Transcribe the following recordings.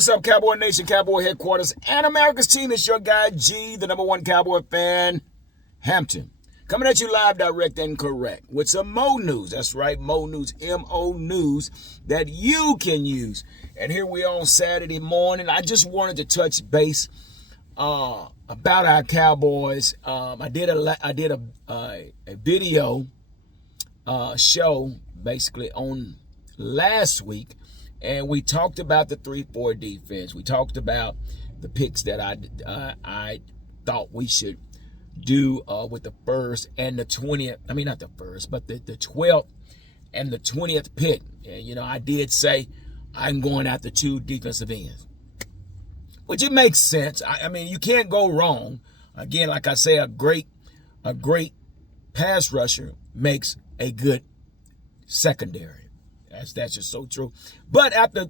What's up, Cowboy Nation, Cowboy Headquarters, and America's team? It's your guy, G, the #1 Cowboy fan, Hampton. Coming at you live, direct, and correct with some Mo news. That's right, Mo news, M-O news that you can use. And here we are on Saturday morning. I just wanted to touch base about our Cowboys. I did a video show basically on last week, and we talked about the 3-4 defense. We talked about the picks that I thought we should do with the first and the 20th. I mean, not the first, but the 12th and the 20th pick. And, you know, I did say I'm going after 2 defensive ends, which it makes sense. I mean, you can't go wrong. Again, like I say, a great pass rusher makes a good secondary. That's just so true. But after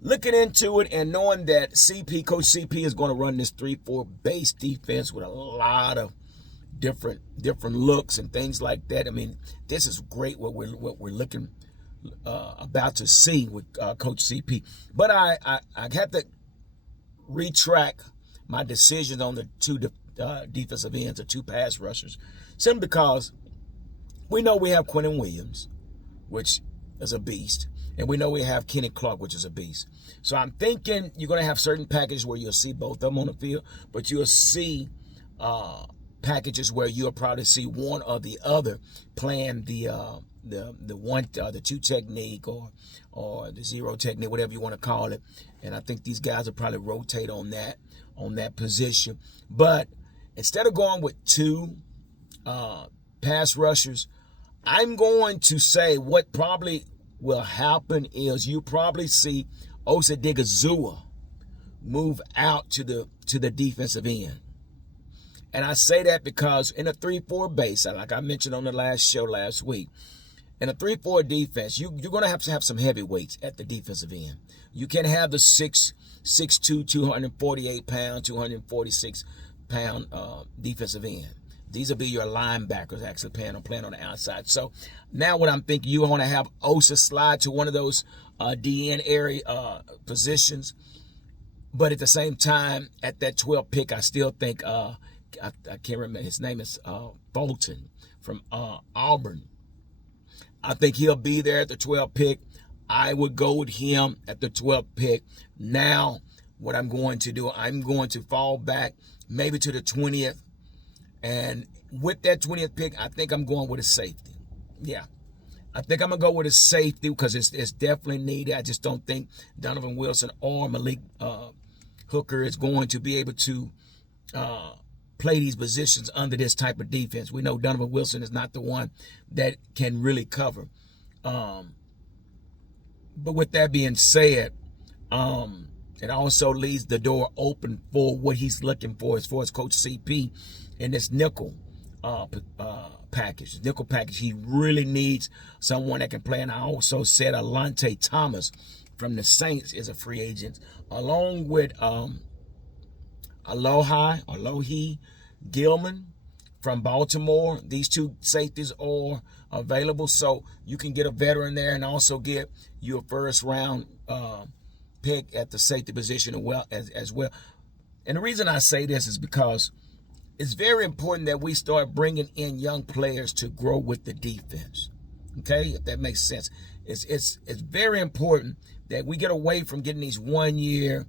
looking into it and knowing that Coach CP is going to run this 3-4 base defense with a lot of different looks and things like that. I mean, this is great what we're looking about to see with Coach CP. But I have to retract my decisions on the 2 defensive ends, the 2 pass rushers, simply because we know we have Quentin Williams, which is a beast, and we know we have Kenny Clark, which is a beast. So I'm thinking you're going to have certain packages where you'll see both of them on the field, but you'll see packages where you'll probably see one or the other playing the 2 technique or the 0 technique, whatever you want to call it. And I think these guys will probably rotate on that position. But instead of going with 2 pass rushers, I'm going to say what probably will happen is you probably see Osa Digazua move out to the defensive end. And I say that because in a 3-4 base, like I mentioned on the last show last week, in a 3-4 defense, you're going to have some heavyweights at the defensive end. You can have the 6'2", 248 pound, 246 pound defensive end. These will be your linebackers actually playing on the outside. So now what I'm thinking, you want to have Osa slide to one of those DN area positions. But at the same time, at that 12th pick, I still think, I can't remember, his name is Bolton from Auburn. I think he'll be there at the 12th pick. I would go with him at the 12th pick. Now what I'm going to do, I'm going to fall back maybe to the 20th. And with that 20th pick, I think I'm going with a safety. Yeah, I think I'm going to go with a safety because it's definitely needed. I just don't think Donovan Wilson or Malik Hooker is going to be able to play these positions under this type of defense. We know Donovan Wilson is not the one that can really cover. But with that being said, it also leaves the door open for what he's looking for as far as Coach CP in this nickel package. Nickel package, he really needs someone that can play. And I also said Alante Thomas from the Saints is a free agent, along with Alohi Gilman from Baltimore. These 2 safeties are available, so you can get a veteran there and also get your first round pick at the safety position as well. And the reason I say this is because it's very important that we start bringing in young players to grow with the defense. Okay, if that makes sense. It's very important that we get away from getting these 1-year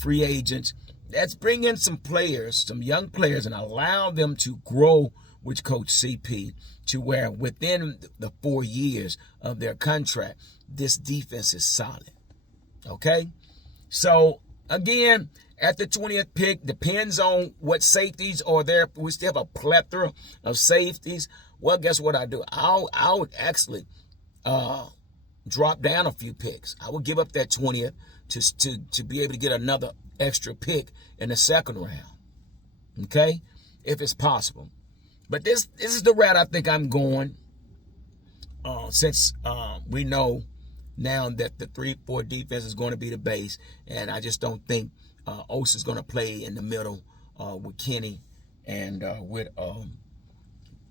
free agents. Let's bring in some players, some young players, and allow them to grow with Coach CP to where within the 4 years of their contract, this defense is solid. Okay, so again, at the 20th pick, depends on what safeties are there. We still have a plethora of safeties. Well, guess what I do? I would actually drop down a few picks. I would give up that 20th to be able to get another extra pick in the 2nd round. Okay, if it's possible. But this is the route I think I'm going. Since we know now that the 3-4 defense is going to be the base, and I just don't think Osa is going to play in the middle with Kenny and with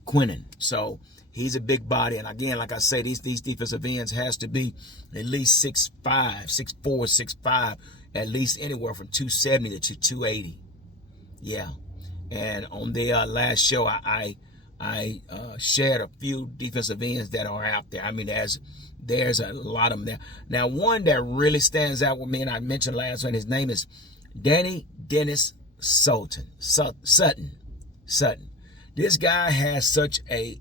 Quinnen. So he's a big body. And again, like I say, these defensive ends has to be at least 6'5", 6'4", 6'5", at least anywhere from 270 to 280. Yeah. And on the last show, I shared a few defensive ends that are out there. I mean, there's a lot of them there. Now, one that really stands out with me, and I mentioned last one, his name is Danny Dennis Sutton. This guy has such a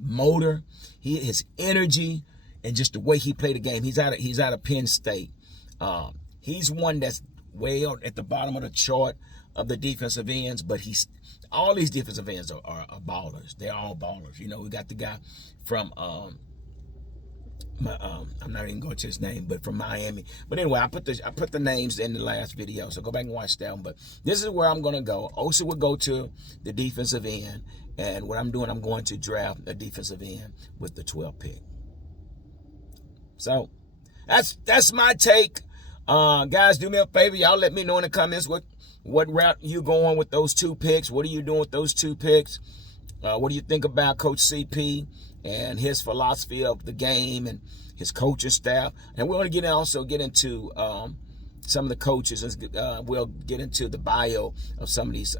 motor, his energy, and just the way he played the game. He's out of Penn State. He's one that's way out at the bottom of the chart of the defensive ends, but all these defensive ends are ballers. They're all ballers. You know, we got the guy from I'm not even going to his name, but from Miami. But anyway, I put the names in the last video, so go back and watch that one. But this is where I'm going to go. Osa will go to the defensive end, and what I'm doing, I'm going to draft a defensive end with the 12th pick. So that's my take. Guys, do me a favor. Y'all let me know in the comments what route you going with those 2 picks. What are you doing with those 2 picks? What do you think about Coach CP and his philosophy of the game and his coaching staff? And we're going to also get into some of the coaches. We'll get into the bio of some of these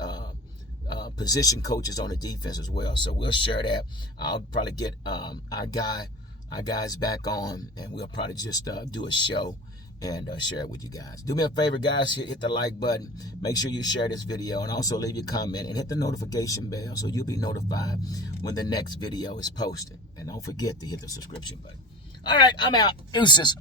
position coaches on the defense as well. So we'll share that. I'll probably get our guys back on, and we'll probably just do a show and share it with you guys. Do me a favor, guys. Hit the like button. Make sure you share this video, and also leave your comment and hit the notification bell so you'll be notified when the next video is posted. And don't forget to hit the subscription button. All right, I'm out. Deuces.